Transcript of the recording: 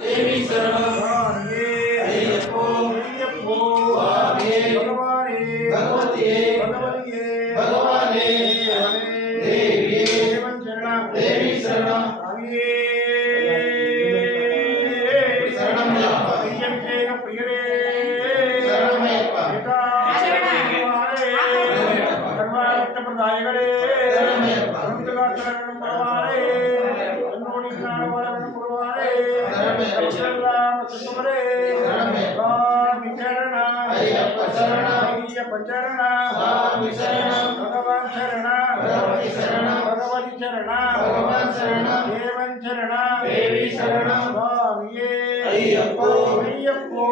தேவி சரணம் சுவாமியே ஐயப்போ ஐயப்போ சுவாமியே பகவானே பகவதியே பகவதியே பகவானே தேவியே தேவன் சரணம் தேவி சரணம் சுவாமியே சரணமையப்பா ஐயப்பேக பிரியரே சரணமையப்பா சர்வார்த்த பிரதாயகரே சரணமையப்பா அருந்தகாச்சரணம் பகவானே அன்னோடி ஞானவரம் பகவானே சரணமையப்பா சரணம் சுமரே சரணமையப்பா சுவாமி சரணம் ஐயப்ப சரணம் ஐயப்ப சரணம் சுவாமி சரணம் பகவான் சரணம் பகவதி சரணம் பகவதி சரணம் பகவான் சரணம் தேவன் சரணம் தேவி சரணம் சுவாமியே ஐயப்போ ஐயப்போ